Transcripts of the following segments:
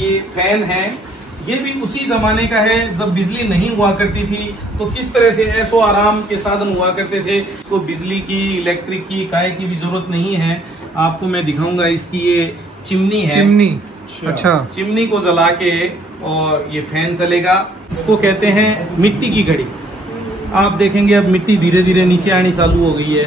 ये फैन है, ये भी उसी जमाने का है जब बिजली नहीं हुआ करती थी तो किस तरह से ऐशो आराम के साधन हुआ करते थे। इसको बिजली की, इलेक्ट्रिक की, काय की भी जरूरत नहीं है। आपको मैं दिखाऊंगा, इसकी ये चिमनी है। चिमनी, अच्छा। चिमनी को जला के और ये फैन चलेगा। इसको कहते हैं मिट्टी की घड़ी। आप देखेंगे अब मिट्टी धीरे धीरे नीचे आनी चालू हो गई है,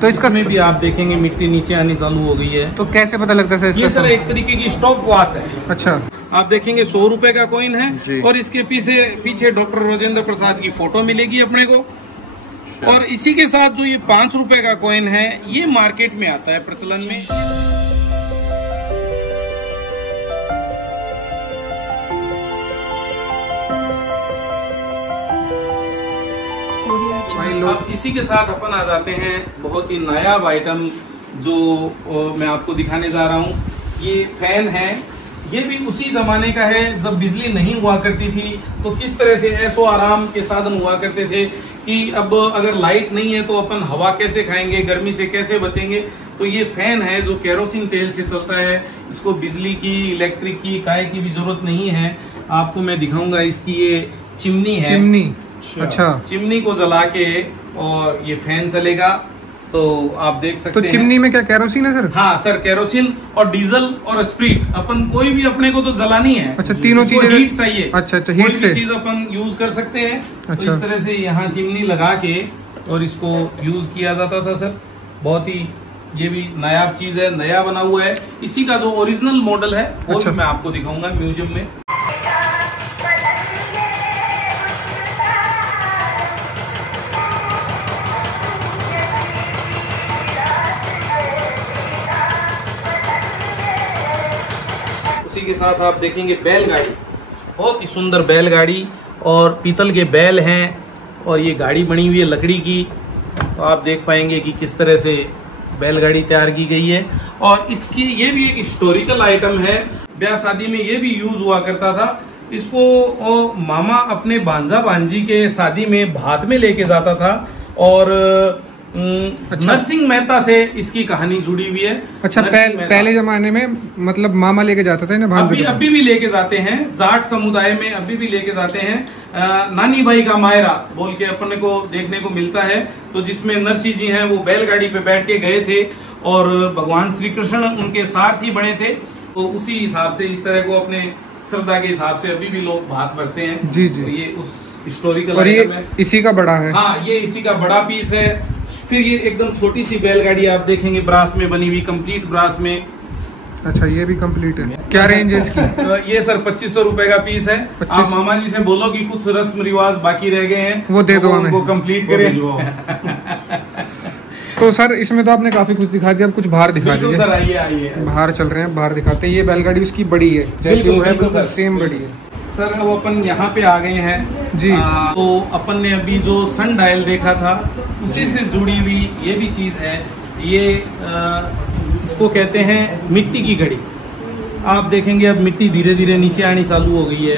तो इसमें भी आप देखेंगे मिट्टी नीचे आनी चालू हो गई है। तो कैसे पता लगता है ये सर एक तरीके की स्टॉप वॉच है। अच्छा। आप देखेंगे 100 रुपए का कॉइन है और इसके पीछे डॉक्टर राजेंद्र प्रसाद की फोटो मिलेगी अपने को। और इसी के साथ जो ये 5 रुपए का कॉइन है ये मार्केट में आता है प्रचलन में। अब इसी के साथ अपन आ जाते हैं बहुत ही नायाब आइटम जो मैं आपको दिखाने जा रहा हूँ। ये फैन है, ये भी उसी जमाने का है जब बिजली नहीं हुआ करती थी तो किस तरह से ऐशो आराम के साधन हुआ करते थे कि अब अगर लाइट नहीं है तो अपन हवा कैसे खाएंगे, गर्मी से कैसे बचेंगे। तो ये फैन है जो केरोसिन तेल से चलता है। इसको बिजली की, इलेक्ट्रिक की, काय की भी जरूरत नहीं है। आपको मैं दिखाऊंगा, इसकी ये चिमनी है। चिमनी, अच्छा। चिमनी को जला के और ये फैन चलेगा, तो आप देख सकते हैं। तो चिमनी में क्या केरोसिन है सर? हाँ सर, केरोसिन और डीजल और स्प्रिट। अपन कोई भी अपने को तो जलानी है। अच्छा, तीनों चीजें हीट चाहिए। अच्छा, हीट से चीज अपन यूज कर सकते हैं। अच्छा। तो इस तरह से यहाँ चिमनी लगा के और इसको यूज किया जाता था सर। बहुत ही ये भी नायाब चीज है, नया बना हुआ है। इसी का जो ओरिजिनल मॉडल है वो भी मैं आपको दिखाऊंगा म्यूजियम में। उसी के साथ आप देखेंगे बैलगाड़ी, बहुत ही सुंदर बैलगाड़ी और पीतल के बैल हैं और ये गाड़ी बनी हुई है लकड़ी की। तो आप देख पाएंगे कि किस तरह से बैलगाड़ी तैयार की गई है। और इसकी ये भी एक हिस्टोरिकल आइटम है, ब्याह शादी में ये भी यूज हुआ करता था। इसको मामा अपने भांजा भांजी के शादी में भात में लेके जाता था और नरसिंह मेहता से इसकी कहानी जुड़ी हुई है। अच्छा, पहले जमाने में मतलब मामा लेके जाते थे ना, अभी भी लेके जाते हैं। जाट समुदाय में अभी भी लेके जाते हैं। नानी भाई का मायरा बोल के अपने को देखने को मिलता है, तो जिसमें नरसिंह जी हैं वो बैलगाड़ी पे बैठ के गए थे और भगवान श्री कृष्ण उनके सारथी बने थे। तो उसी हिसाब से इस तरह को अपने श्रद्धा के हिसाब से अभी भी लोग भात भरते हैं। जी जी। तो ये उस हिस्टोरिकल आइटम है। इसी का बड़ा है। हाँ, ये इसी का बड़ा पीस है। फिर ये एकदम छोटी सी बैलगाड़ी आप देखेंगे ब्रास में बनी हुई, कंप्लीट ब्रास में। अच्छा, ये भी कंप्लीट है। क्या रेंज है इसकी? तो ये सर 2500 रुपए का पीस है। आप मामा जी से बोलो कि कुछ रस्म रिवाज बाकी रह गए हैं वो दे दो हमें, उनको कंप्लीट करें। तो सर इसमें तो आपने काफी कुछ दिखा दिया, अब कुछ बाहर दिखा दीजिए। सर आइए बाहर चल रहे हैं, बाहर दिखाते हैं। ये बैलगाड़ी उसकी बड़ी है, जैसे वो है सेम बड़ी है। सर अब अपन यहाँ पे आ गए हैं जी। तो अपन ने अभी जो सन डायल देखा था उसी से जुड़ी हुई ये भी चीज है। ये इसको कहते हैं मिट्टी की घड़ी। आप देखेंगे अब मिट्टी धीरे धीरे नीचे आनी चालू हो गई है,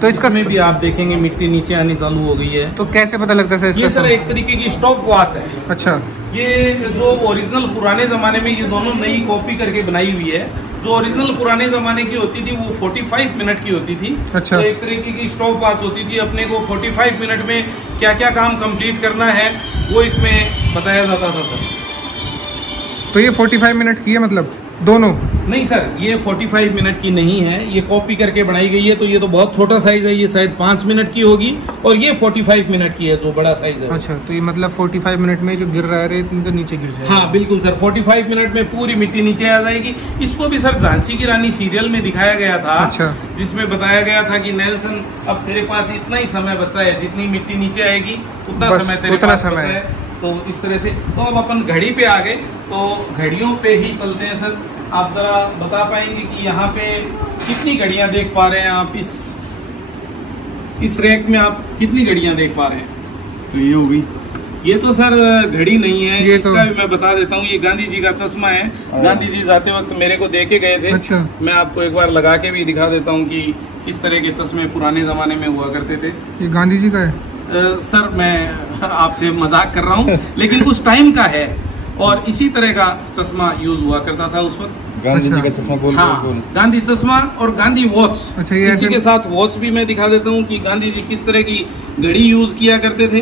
तो इसमें भी आप देखेंगे मिट्टी नीचे आनी चालू हो गई है। तो कैसे पता लगता है? ये सर एक तरीके की स्टॉप वॉच है। अच्छा। ये जो ओरिजिनल पुराने जमाने में, ये दोनों नई कॉपी करके बनाई हुई है। जो ओरिजिनल पुराने जमाने की होती थी वो 45 मिनट की होती थी। अच्छा। तो एक तरीके की स्टॉप वॉच होती थी। अपने को 45 मिनट में क्या क्या काम कंप्लीट करना है वो इसमें बताया जाता था सर। तो ये 45 मिनट की है मतलब दोनों? नहीं सर, ये 45 मिनट की नहीं है, ये कॉपी करके बनाई गई है। तो ये तो बहुत छोटा साइज है, ये शायद 5 मिनट की होगी और ये 45 मिनट की है जो बड़ा साइज है। अच्छा, तो ये मतलब 45 मिनट में जो गिर रहा है रेत तो नीचे गिर जाएगा? हाँ बिल्कुल सर, 45 मिनट में पूरी मिट्टी नीचे आ जाएगी। इसको भी सर झांसी की रानी सीरियल में दिखाया गया था। अच्छा। जिसमें बताया गया था कि नेल्सन अब तेरे पास इतना ही समय बचा है, जितनी मिट्टी नीचे आएगी उतना समय तेरे पास बचा है। तो इस तरह से तो अब अपन घड़ी पे आ गए, तो घड़ियों पे ही चलते हैं सर। आप जरा बता पाएंगे कि यहाँ पे कितनी घड़ियां देख पा रहे हैं आप? इस रैक में आप कितनी घड़ियां देख पा रहे हैं? तो ये होगी, ये तो सर घड़ी नहीं है, ये इसका भी मैं बता देता हूँ। ये गांधी जी का चश्मा है। गांधी जी जाते वक्त मेरे को दे के गए थे। अच्छा। मैं आपको एक बार लगा के भी दिखा देता हूँ कि किस तरह के चश्मे पुराने जमाने में हुआ करते थे। ये गांधी जी का है? सर मैं आपसे मजाक कर रहा हूँ, लेकिन उस टाइम का है और इसी तरह का चश्मा यूज हुआ करता था उस वक्त। गांधी जी का चश्मा गोल हाँ, गोल। गांधी चश्मा और गांधी वॉच। अच्छा, ये इसी के साथ वॉच भी मैं दिखा देता हूँ कि गांधी जी किस तरह की घड़ी यूज किया करते थे।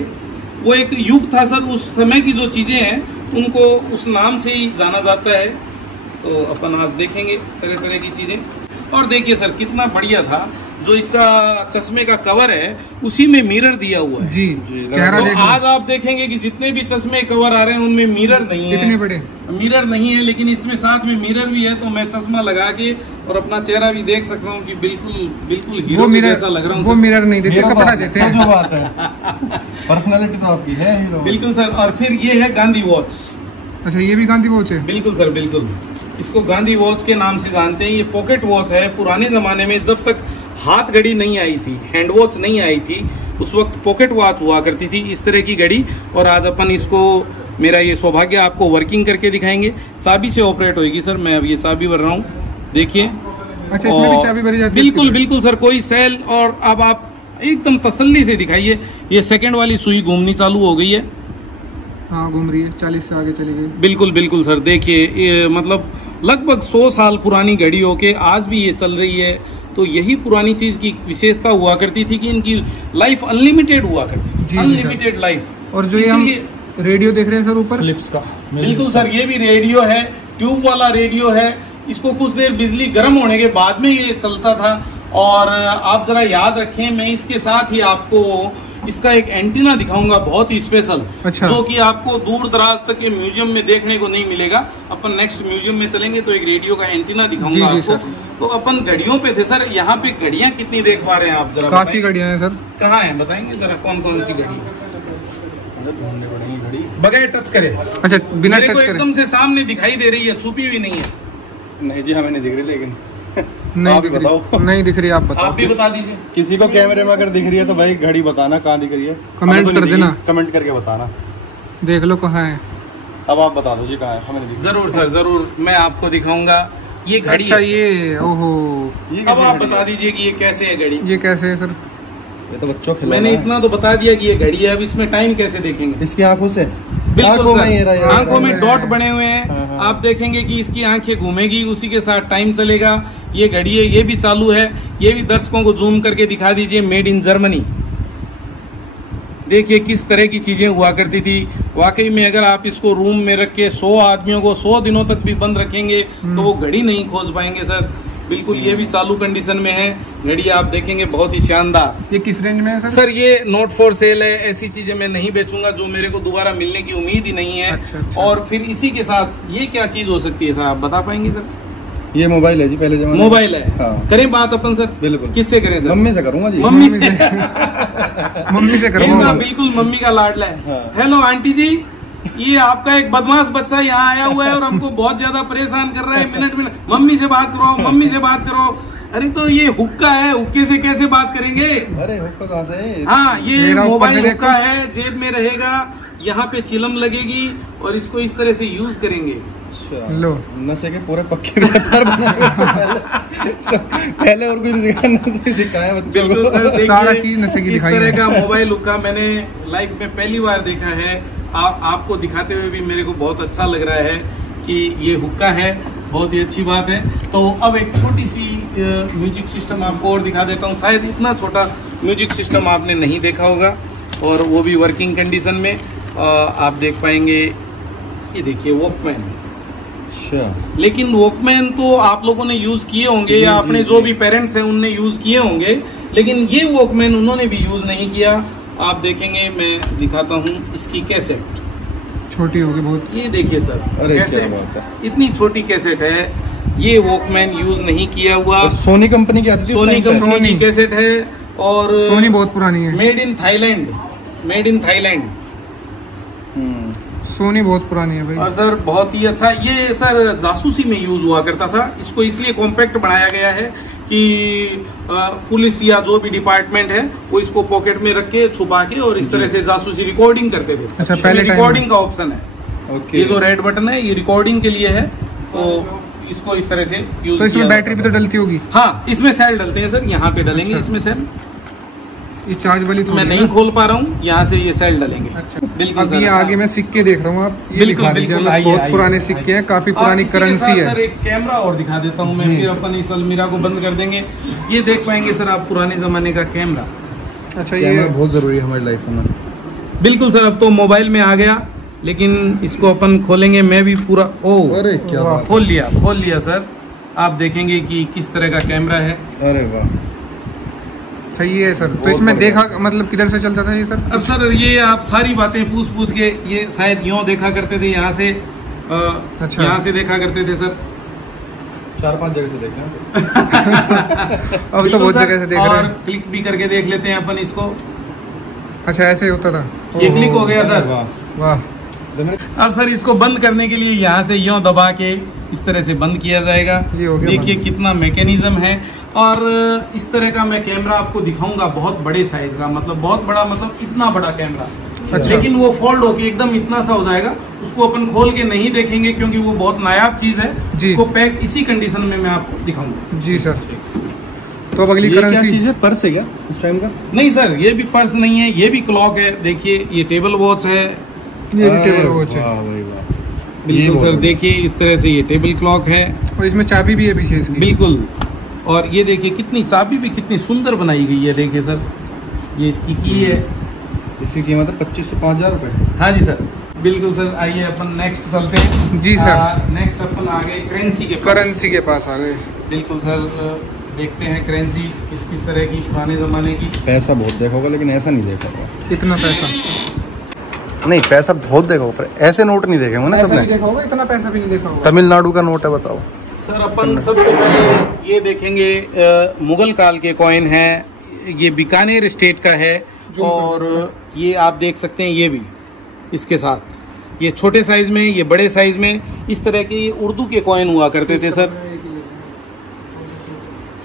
वो एक युग था सर, उस समय की जो चीजें हैं उनको उस नाम से ही जाना जाता है। तो अपन आज देखेंगे तरह तरह की चीजें। और देखिए सर कितना बढ़िया था, जो इसका चश्मे का कवर है उसी में मिरर दिया हुआ है। जी, चेहरा तो आज आप देखेंगे कि जितने भी चश्मे कवर आ रहे हैं उनमें मिरर नहीं है, कितने बड़े मिरर नहीं है, लेकिन इसमें साथ में मिरर भी है। तो मैं चश्मा लगा के और अपना चेहरा भी देख सकता हूँ कि बिल्कुल बिल्कुल हीरो के जैसा लग रहा हूँ। वो मिरर नहीं देते, कपड़ा देते हैं। जो बात है, पर्सनालिटी तो आपकी है हीरो। बिल्कुल सर। और फिर ये है गांधी वॉच। अच्छा, ये भी गांधी वॉच है? बिल्कुल सर, बिल्कुल। इसको गांधी वॉच के नाम से जानते हैं। ये पॉकेट वॉच है। पुराने जमाने में जब तक हाथ घड़ी नहीं आई थी, हैंड वॉच नहीं आई थी, उस वक्त पॉकेट वॉच हुआ करती थी, इस तरह की घड़ी। और आज अपन इसको, मेरा ये सौभाग्य, आपको वर्किंग करके दिखाएंगे। चाबी से ऑपरेट होगी सर। मैं अब ये चाबी भर रहा हूँ, देखिए। अच्छा, इसमें भी चाबी भरी जाती है? बिल्कुल बिल्कुल सर, कोई सेल। और अब आप एकदम तसल्ली से दिखाइए। ये सेकंड वाली सुई घूमनी चालू हो गई है। हाँ, घूम रही है, 40 से आगे चली गई। बिल्कुल बिल्कुल सर, देखिए ये मतलब लगभग 100 साल पुरानी घड़ी हो के आज भी ये चल रही है। तो यही पुरानी चीज की विशेषता हुआ करती थी कि इनकी लाइफ अनलिमिटेड हुआ करती थी, अनलिमिटेड लाइफ। और जो ये हम रेडियो देख रहे हैं सर ऊपर, फिलिप्स का, बिल्कुल सर, ये भी रेडियो है, ट्यूब वाला रेडियो है। इसको कुछ देर बिजली गर्म होने के बाद में ये चलता था। और आप जरा याद रखें, मैं इसके साथ ही आपको इसका एक एंटीना दिखाऊंगा, बहुत ही स्पेशल। अच्छा। जो कि आपको दूर दराज तक के म्यूजियम में देखने को नहीं मिलेगा। अपन नेक्स्ट म्यूजियम में चलेंगे तो एक रेडियो का एंटीना दिखाऊंगा आपको। तो अपन घड़ियों पे थे सर। यहाँ पे घड़ियां कितनी देख पा रहे हैं आप जरा? काफी घड़ियां हैं सर। कहाँ है बताएंगे जरा, कौन कौन सी घड़ी? बगैर टच करे। अच्छा, बिना मेरे टच को करे? एकदम से सामने दिखाई दे रही है, छुपी हुई नहीं है। नहीं जी, हमें नहीं दिख रही, लेकिन नहीं आप दिख बताओ। रही, नहीं दिख रही, आप बताओ। आप भी बता दीजिए। किसी को कैमरे में अगर दिख रही है तो भाई घड़ी बताना कहाँ दिख रही है, कमेंट कर देना, कमेंट करके बताना। देख लो कहाँ है। अब आप बता दो जी कहाँ है, हमें नहीं दिख। जरूर सर, जरूर मैं आपको दिखाऊंगा। ये घड़ी अच्छा, है। ये ओहो, अब आप बता दीजिए कि ये कैसे है घड़ी? ये कैसे है सर? ये तो बच्चों खिला मैंने इतना तो बता दिया कि ये घड़ी है। अब इसमें टाइम कैसे देखेंगे? इसकी आंखों से, बिल्कुल सर, ये रहा, आंखों में डॉट बने हुए हैं। हाँ, हाँ। आप देखेंगे कि इसकी आंखें घूमेगी, उसी के साथ टाइम चलेगा। ये घड़ी है, ये भी चालू है। ये भी दर्शकों को जूम करके दिखा दीजिए। Made in Germany. देखिए किस तरह की चीजें हुआ करती थी। वाकई में अगर आप इसको रूम में रख के 100 आदमियों को 100 दिनों तक भी बंद रखेंगे तो वो घड़ी नहीं खोज पाएंगे सर। बिल्कुल, ये भी चालू कंडीशन में है घड़ी। आप देखेंगे बहुत ही शानदार। ये किस रेंज में है सर? सर ये नॉट फॉर सेल है। ऐसी चीजें मैं नहीं बेचूंगा जो मेरे को दोबारा मिलने की उम्मीद ही नहीं है। अच्छा। और फिर इसी के साथ ये क्या चीज हो सकती है सर, आप बता पाएंगे सर? ये मोबाइल है जी, पहले जमाने मोबाइल है। हाँ। करें बात अपन सर? बिल्कुल। किससे करें सर? मम्मी से करूंगा जी। मम्मी से। मम्मी से करूंगा। बिल्कुल मम्मी का लाडला है। हाँ। हेलो आंटी जी, ये आपका एक बदमाश बच्चा यहाँ आया हुआ है और हमको बहुत ज्यादा परेशान कर रहा है। मिनट मम्मी से बात करो, मम्मी से बात करो। अरे तो ये हुक्का है, हुक्के से कैसे बात करेंगे? अरे हुक्का कहाँ से है? हाँ, ये मेरा मोबाइल ऊपर हुक्का है, जेब में रहेगा, यहाँ पे चिलम लगेगी और इसको इस तरह से यूज करेंगे। अच्छा, लो, नशे के पूरे पक्के व्यापार बना पहले और कोई सिखाया बच्चों बिल्कुल सर, को। देखिए, सारा चीज नशे की इस दिखाई तरह है। का मोबाइल हुक्का मैंने लाइफ में पहली बार देखा है। आपको दिखाते हुए भी मेरे को बहुत अच्छा लग रहा है कि ये हुक्का है। बहुत ही अच्छी बात है। तो अब एक छोटी सी म्यूजिक सिस्टम आपको और दिखा देता हूँ। शायद इतना छोटा म्यूजिक सिस्टम आपने नहीं देखा होगा, और वो भी वर्किंग कंडीशन में आप देख पाएंगे। ये देखिए वॉकमैन। अच्छा, लेकिन वॉकमैन तो आप लोगों ने यूज किए होंगे या अपने जो भी पेरेंट्स हैं उनने यूज किए होंगे, लेकिन ये वॉकमैन उन्होंने भी यूज नहीं किया। आप देखेंगे, मैं दिखाता हूँ इसकी कैसेट। छोटी होगी बहुत। ये देखिए सर, अरे क्या कैसेट, बात है। इतनी छोटी कैसेट है। ये वॉकमैन यूज नहीं किया हुआ। तो सोनी कंपनी की आती थी, सोनी उस टाइम पे? कंपनी की कैसेट है। और सोनी बहुत पुरानी है। Made in Thailand, made in Thailand. Sony बहुत पुरानी है भाई। और सर बहुत ही अच्छा, ये सर जासूसी में यूज हुआ करता था। इसको इसलिए कॉम्पैक्ट बनाया गया है कि पुलिस या जो भी डिपार्टमेंट है वो इसको पॉकेट में रख के छुपा के और इस तरह से जासूसी रिकॉर्डिंग करते थे। अच्छा, इसमें पहले रिकॉर्डिंग का ऑप्शन है। ओके। ये जो रेड बटन है ये रिकॉर्डिंग के लिए है, तो इसको इस तरह से यूज तो इसमें बैटरी भी तो डलती होगी? हाँ, इसमें सेल डलते हैं सर, यहाँ पे डलेंगे। अच्छा। इसमें सेल ये चार्ज वाली तो मैं नहीं खोल पा रहा हूँ, यहाँ से ये सेल डालेंगे। अच्छा, बिल्कुल अब सर। ये आगे मैं सिक्के देख रहा हूँ, आप ये बिल्कुल दिखा दीजिए। बिल्कुल, आइए, बहुत आइए। पुराने सिक्के हैं, काफी पुरानी इसी के करेंसी साथ है। सर एक कैमरा और दिखा देता हूँ मैं, फिर अपन इस अलमीरा को बंद कर देंगे। ये देख पाएंगे सर आप पुराने जमाने का कैमरा। अच्छा, कैमरा ये बहुत जरूरी है हमारी लाइफ में। बिल्कुल सर, अब तो मोबाइल में आ गया, लेकिन इसको अपन खोलेंगे। मैं भी पूरा अरे क्या बात। खोल लिया सर। आप देखेंगे कि किस तरह का कैमरा है। अरे वाह, सही है सर। तो इसमें देखा मतलब किधर से चलता था ये सर? अब सर ये आप सारी बातें पूछ के, ये शायद यूँ देखा करते थे, यहाँ से अच्छा, यहाँ से देखा करते थे सर। 4-5 जगह से देख रहे हैं। अब तो बहुत जगह से देख रहे और हैं। क्लिक भी करके देख लेते हैं अपन इसको। अच्छा, ऐसे ही होता था। ये क्लिक हो गया सर। वाह। अब सर इसको बंद करने के लिए यहाँ से यूँ दबा के इस तरह से बंद किया जाएगा। ये हो गया देखिए कितना मैकेनिज्म है। और इस तरह का मैं कैमरा आपको दिखाऊंगा, बहुत बड़े साइज का, मतलब बहुत बड़ा, मतलब इतना बड़ा कैमरा। अच्छा। लेकिन वो फोल्ड होके एकदम इतना सा हो जाएगा, उसको अपन खोल के नहीं देखेंगे क्योंकि वो बहुत नायाब चीज है। जी। उसको पैक इसी कंडीशन में मैं आपको दिखाऊंगा। जी सर। तो अब अगली ये क्या करेंसी चीज है? पर्स है क्या उस टाइम का? नहीं सर, ये भी पर्स नहीं है, ये भी क्लॉक है। देखिए ये टेबल वॉच है। ये भी टेबल वॉच है। वाह भाई वाह। बिल्कुल सर, देखिए इस तरह से ये टेबल क्लॉक है। और इसमें चाबी भी है पीछे इसकी। बिल्कुल। और ये देखिए कितनी चाबी भी कितनी सुंदर बनाई गई है। देखिए सर, ये इसकी की है। इसकी कीमत है 2500-5000 रुपए। हाँ जी सर, बिल्कुल सर। आइए अपन नेक्स्ट चलते हैं। जी सर। नेक्स्ट अपन आ गए करेंसी के पास। करेंसी के पास आ गए। बिल्कुल सर, देखते हैं करेंसी किस तरह की, पुराने जमाने की। पैसा बहुत देखा होगा लेकिन ऐसा नहीं देखा होगा। इतना पैसा नहीं, पैसा बहुत देखा होगा, ऐसे नोट नहीं देखे होंगे ना ऐसा सबने। नहीं देखा होगा, इतना पैसा भी नहीं देखा होगा। तमिलनाडु का नोट है, बताओ। सर अपन सबसे पहले ये देखेंगे, मुगल काल के कॉइन है। ये बीकानेर स्टेट का है। और ये आप देख सकते हैं, ये भी इसके साथ, ये छोटे साइज में, ये बड़े साइज में, इस तरह के उर्दू के कॉइन हुआ करते थे सर।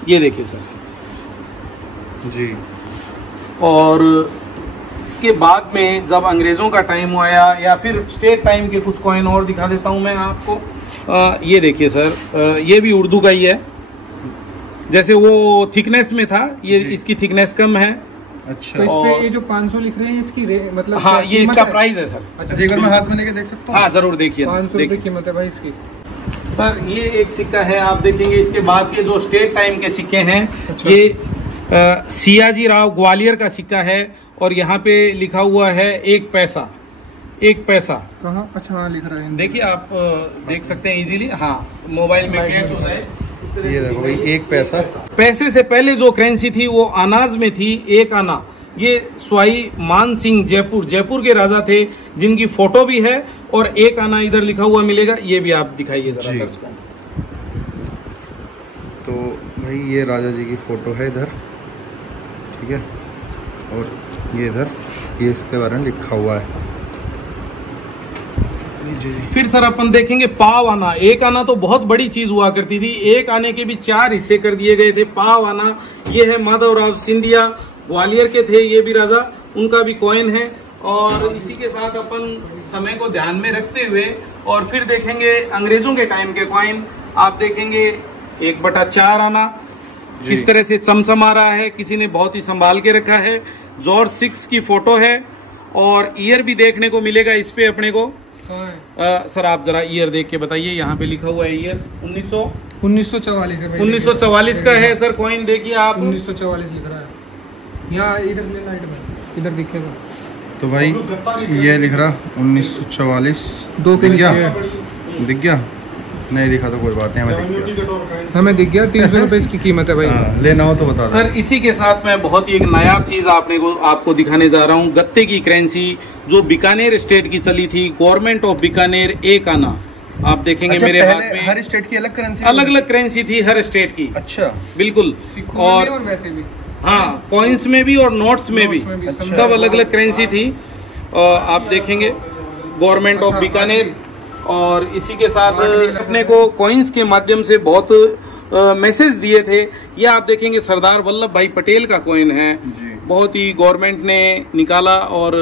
ये देखिए सर जी। और इसके बाद में जब अंग्रेजों का टाइम आया, या फिर स्टेट टाइम के कुछ कॉइन और दिखा देता हूं मैं आपको। ये देखिए सर, ये भी उर्दू का ही है। जैसे वो थिकनेस में था, ये इसकी थिकनेस कम है। अच्छा। तो इस पे ये जो 500 लिख रहे हैं, इसकी मतलब हाँ, ये इसका प्राइस है सर। अच्छा, एक बार मैं हाथ में लेके देख सकता हूँ? हाँ जरूर, देखिए 500 रुपये कीमत है भाई इसकी। सर ये एक सिक्का है, आप देखेंगे। इसके बाद के जो स्टेट टाइम के सिक्के हैं, अच्छा। ये सियाजी राव ग्वालियर का सिक्का है। और यहाँ पे लिखा हुआ है 1 पैसा। 1 पैसा कहाँ? अच्छा, हाँ लिख रहे हैं। देखिए आप देख सकते हैं इजीली। हाँ, मोबाइल में कैच हो जाए। ये देखो भाई, 1 पैसा। पैसे से पहले जो करेंसी थी वो अनाज में थी। 1 आना, ये स्वाई मान सिंह जयपुर के राजा थे, जिनकी फोटो भी है। और 1 आना इधर लिखा हुआ मिलेगा, ये भी आप दिखाइए जरा दर्शकों। तो भाई ये राजा जी की फोटो है इधर, ठीक है। और ये इधर, ये इसके बारे में लिखा हुआ है। फिर सर अपन देखेंगे पाव आना। 1 आना तो बहुत बड़ी चीज हुआ करती थी। 1 आने के भी 4 हिस्से कर दिए गए थे। पाव आना, ये है माधवराव सिंधिया, ग्वालियर के थे ये भी राजा, उनका भी कॉइन है। और इसी के साथ अपन समय को ध्यान में रखते हुए और फिर देखेंगे अंग्रेजों के टाइम के कॉइन। आप देखेंगे 1/4 आना, इस तरह से चमचमा रहा है, किसी ने बहुत ही संभाल के रखा है। जॉर्ज 6 की फोटो है। और ईयर भी देखने को मिलेगा इस पे अपने को। सर आप जरा ईयर देख के बताइए, यहाँ पे लिखा हुआ है ईयर 1944 है भाई। 1944 का है सर कॉइन। देखिए आप 1944 लिख रहा है यहाँ, इधर लाइट में इधर दिखेगा। तो भाई ये लिख रहा 1944। 2 के नीचे दिख गया? नहीं दिखा तो कोई बात नहीं, हमें दिख गया। हमें दिख गया। 300 रुपए इसकी कीमत है भाई। लेना हो तो बता दो। सर इसी के साथ मैं बहुत ही एक नायाब चीज आपको दिखाने जा रहा हूँ। गत्ते की करेंसी जो बीकानेर स्टेट की चली थी, गवर्नमेंट ऑफ बीकानेर। 1 आना आप देखेंगे। अच्छा, मेरे हाथ में हर स्टेट की अलग करेंसी, अलग करेंसी थी हर स्टेट की। अच्छा, बिल्कुल। और वैसे भी, हाँ, कॉइन्स में भी और नोट्स में भी सब अलग अलग करेंसी थी। आप देखेंगे गवर्नमेंट ऑफ बीकानेर। और इसी के साथ अपने को कॉइन्स के माध्यम से बहुत मैसेज दिए थे। ये आप देखेंगे सरदार वल्लभ भाई पटेल का कॉइन है। बहुत ही गवर्नमेंट ने निकाला और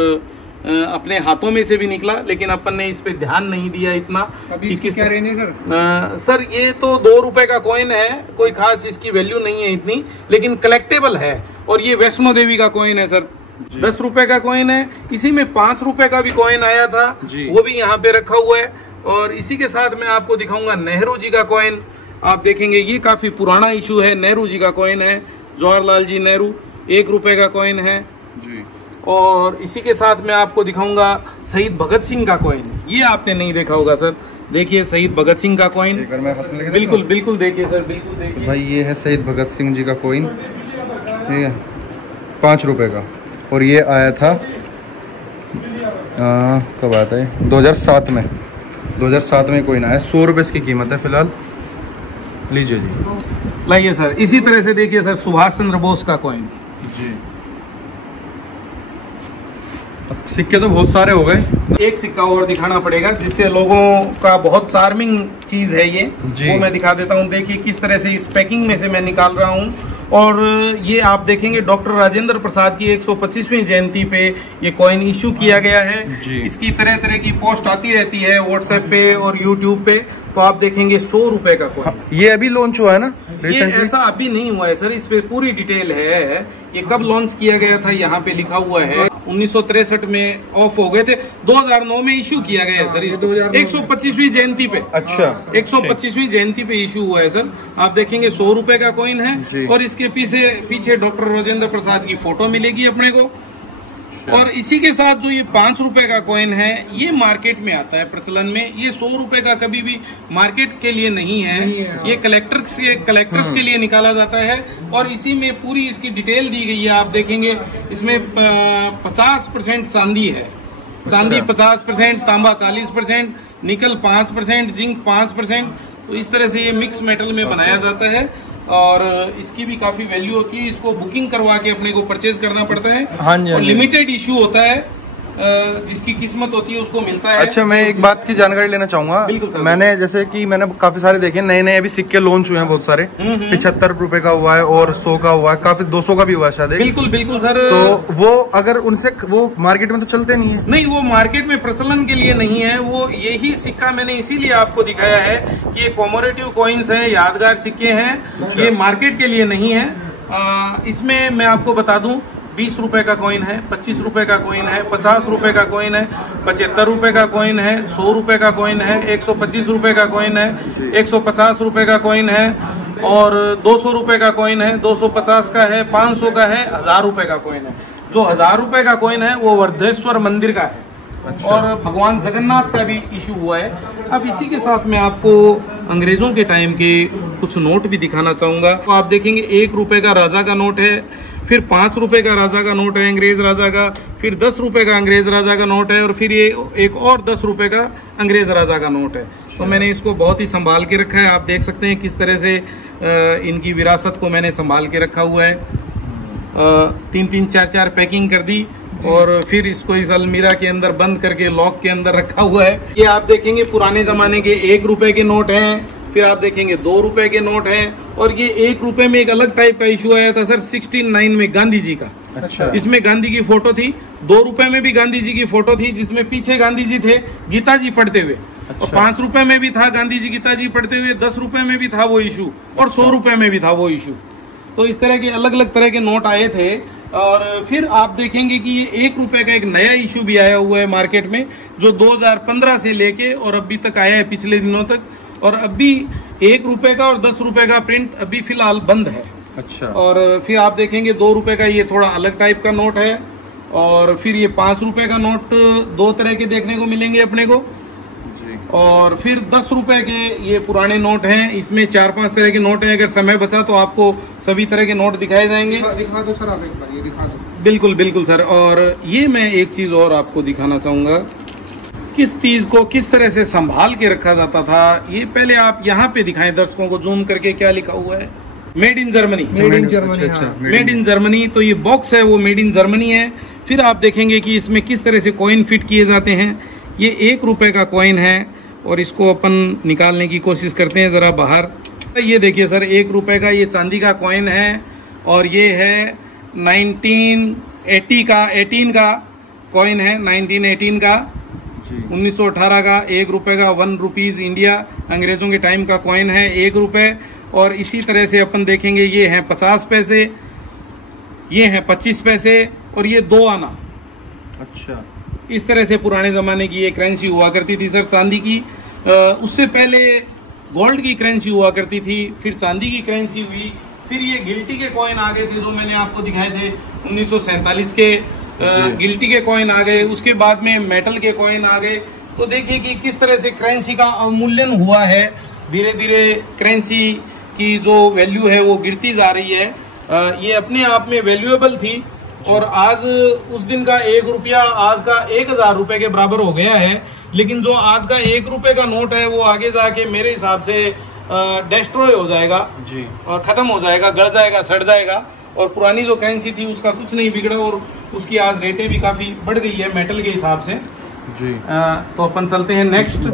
अपने हाथों में से भी निकला, लेकिन अपन ने इस पे ध्यान नहीं दिया इतना। अभी इसकी क्या रेंज है सर? सर ये तो 2 रुपए का कॉइन है, कोई खास इसकी वैल्यू नहीं है इतनी, लेकिन कलेक्टेबल है। और ये वैष्णो देवी का कॉइन है सर, 10 रुपए का कॉइन है। इसी में 5 रुपए का भी कॉइन आया था, वो भी यहाँ पे रखा हुआ है। और इसी के साथ मैं आपको दिखाऊंगा नेहरू जी का कॉइन। आप देखेंगे ये काफी पुराना इशू है, नेहरू जी का कॉइन है, जवाहरलाल जी नेहरू, 1 रुपए का कॉइन है जी। और इसी के साथ मैं आपको दिखाऊंगा शहीद भगत सिंह का कॉइन। ये आपने नहीं देखा होगा सर, देखिए शहीद भगत सिंह का कॉइन। बिल्कुल बिल्कुल देखिए सर, बिल्कुल देखिए। भाई ये है शहीद भगत सिंह जी का कॉइन, ठीक है, 5 रुपए का। और ये आया था कब आया था, 2007 में। 2007 में कॉइन आया, 100 रुपए इसकी कीमत है फिलहाल। लीजिए जी, लाइए सर। इसी तरह से देखिए सर सुभाष चंद्र बोस का कॉइन जी। अब सिक्के तो बहुत सारे हो गए, एक सिक्का और दिखाना पड़ेगा जिससे लोगों का बहुत चार्मिंग चीज है ये जी। वो मैं दिखा देता हूँ। देखिए किस तरह से इस पैकिंग में से मैं निकाल रहा हूँ। और ये आप देखेंगे डॉक्टर राजेंद्र प्रसाद की 125वीं जयंती पे ये कॉइन इशू किया गया है जी। इसकी तरह तरह की पोस्ट आती रहती है व्हाट्सएप पे और यूट्यूब पे, तो आप देखेंगे 100 रुपए का कॉइन। ये अभी लॉन्च हुआ है ना? ये ऐसा अभी नहीं हुआ है सर, इस पे पूरी डिटेल है। ये कब लॉन्च किया गया था यहाँ पे लिखा हुआ है, 1963 में ऑफ हो गए थे, 2009 में इशू किया गया है सर, 125वीं जयंती पे। अच्छा, 125वीं जयंती पे इशू हुआ है सर। आप देखेंगे 100 रुपए का कॉइन है और इसके पीछे डॉक्टर राजेंद्र प्रसाद की फोटो मिलेगी अपने को। और इसी के साथ जो ये 5 रुपए का कॉइन है ये मार्केट में आता है प्रचलन में। ये 100 रुपए का कभी भी मार्केट के लिए नहीं है, ये कलेक्टर्स के लिए निकाला जाता है। और इसी में पूरी इसकी डिटेल दी गई है। आप देखेंगे इसमें 50% चांदी है, चांदी 50%, तांबा 40%, निकल 5%, जिंक 5%। तो इस तरह से ये मिक्स मेटल में बनाया जाता है और इसकी भी काफी वैल्यू होती है। इसको बुकिंग करवा के अपने को परचेज करना पड़ता है। हाँ जी, और लिमिटेड इशू होता है, जिसकी किस्मत होती है उसको मिलता है। अच्छा, मैं एक बात की जानकारी लेना चाहूंगा। बिल्कुल सर। मैंने जैसे कि मैंने काफी सारे देखे, नए नए अभी सिक्के लॉन्च हुए हैं बहुत सारे, 75 रुपए का हुआ है और 100 का हुआ है, काफी 200 का भी हुआ है शायद। बिल्कुल बिल्कुल सर। तो वो अगर उनसे वो मार्केट में तो चलते नहीं है? नहीं, वो मार्केट में प्रचलन के लिए नहीं है। वो यही सिक्का मैंने इसीलिए आपको दिखाया है कि ये कॉमोरेटिव कॉइन्स है, यादगार सिक्के हैं, ये मार्केट के लिए नहीं है। इसमें मैं आपको बता दूं 20 रुपए का कॉइन है, 25 रुपए का कॉइन है, 50 रुपए का कॉइन है, 75 रुपए का कॉइन है, 100 रुपए का कॉइन है, 125 रुपए का कॉइन है, 150 रुपए का कॉइन है और 200 रुपए का कॉइन है, 250 का है, 500 का है, 1000 रुपए का कॉइन है। जो 1000 रुपए का कॉइन है वो वर्धेश्वर मंदिर का है। अच्छा। और भगवान जगन्नाथ का भी इशू हुआ है। अब इसी के साथ मैं आपको अंग्रेजों के टाइम के कुछ नोट भी दिखाना चाहूंगा। तो आप देखेंगे 1 रुपए का राजा का नोट है, फिर 5 रुपए का राजा का नोट है अंग्रेज राजा का, फिर 10 रुपए का अंग्रेज राजा का नोट है और फिर ये एक और 10 रुपए का अंग्रेज राजा का नोट है। तो मैंने इसको बहुत ही संभाल के रखा है। आप देख सकते हैं किस तरह से इनकी विरासत को मैंने संभाल के रखा हुआ है। 3-3, 4-4 पैकिंग कर दी और फिर इसको इस अलमीरा के अंदर बंद करके लॉक के अंदर रखा हुआ है। ये आप देखेंगे पुराने जमाने के 1 रुपए के नोट हैं, फिर आप देखेंगे 2 रुपए के नोट हैं और ये 1 रुपए में एक अलग टाइप का इशू आया था सर 69 में गांधी जी का। अच्छा। इसमें गांधी की फोटो थी। 2 रुपए में भी गांधी जी की फोटो थी जिसमें पीछे गांधी जी थे गीता जी पढ़ते हुए। अच्छा। और 5 रुपए में भी था गांधी जी गीता जी पढ़ते हुए, 10 रुपए में भी था वो इशू और 100 रुपए में भी था वो इशू। तो इस तरह के अलग अलग तरह के नोट आए थे। और फिर आप देखेंगे कि ये 1 रुपए का एक नया इशू भी आया हुआ है मार्केट में जो 2015 से लेके और अभी तक आया है, पिछले दिनों तक। और अभी 1 रुपए का और 10 रुपए का प्रिंट अभी फिलहाल बंद है। अच्छा। और फिर आप देखेंगे 2 रुपए का ये थोड़ा अलग टाइप का नोट है और फिर ये 5 रुपए का नोट 2 तरह के देखने को मिलेंगे अपने को जी। और फिर 10 रुपए के ये पुराने नोट हैं, इसमें 4-5 तरह के नोट हैं। अगर समय बचा तो आपको सभी तरह के नोट दिखाए जाएंगे। दिखा दो सर, आप एक बार ये दिखा दो। बिल्कुल बिल्कुल सर। और ये मैं एक चीज और आपको दिखाना चाहूंगा, किस चीज को किस तरह से संभाल के रखा जाता था। ये पहले आप यहाँ पे दिखाएं दर्शकों को जूम करके, क्या लिखा हुआ है, made in Germany. Made in Germany, अच्छा, मेड इन जर्मनी। तो ये बॉक्स है वो मेड इन जर्मनी है। फिर आप देखेंगे कि इसमें किस तरह से कॉइन फिट किए जाते हैं। ये 1 रुपए का कॉइन है और इसको अपन निकालने की कोशिश करते हैं जरा बाहर। ये देखिए सर 1 रुपए का ये चांदी का कॉइन है और ये है 1918 का कॉइन है, 1918 का, 1918 का 1 रुपए का 1 रुपीज इंडिया अंग्रेजों के टाइम का कॉइन है 1 रुपए। और इसी तरह से अपन देखेंगे ये है 50 पैसे, ये है 25 पैसे और ये 2 आना। अच्छा, इस तरह से पुराने जमाने की ये करेंसी हुआ करती थी सर, चांदी की। उससे पहले गोल्ड की करेंसी हुआ करती थी, फिर चांदी की करेंसी हुई, फिर ये गिल्टी के कॉइन आ गए थे जो मैंने आपको दिखाए थे 1947 के गिल्टी के कॉइन आ गए। उसके बाद में मेटल के कॉइन आ गए। तो देखिए कि किस तरह से करेंसी का अवमूल्यन हुआ है। धीरे धीरे करेंसी की जो वैल्यू है वो गिरती जा रही है। ये अपने आप में वैल्यूएबल थी और आज उस दिन का 1 रुपया आज का 1000 रुपए के बराबर हो गया है। लेकिन जो आज का 1 रुपए का नोट है वो आगे जाके मेरे हिसाब से डिस्ट्रॉय हो जाएगा जी, खत्म हो जाएगा, गड़ जाएगा, सड़ जाएगा। और पुरानी जो करेंसी थी उसका कुछ नहीं बिगड़ा और उसकी आज रेटें भी काफी बढ़ गई है मेटल के हिसाब से जी। तो अपन चलते हैं नेक्स्ट।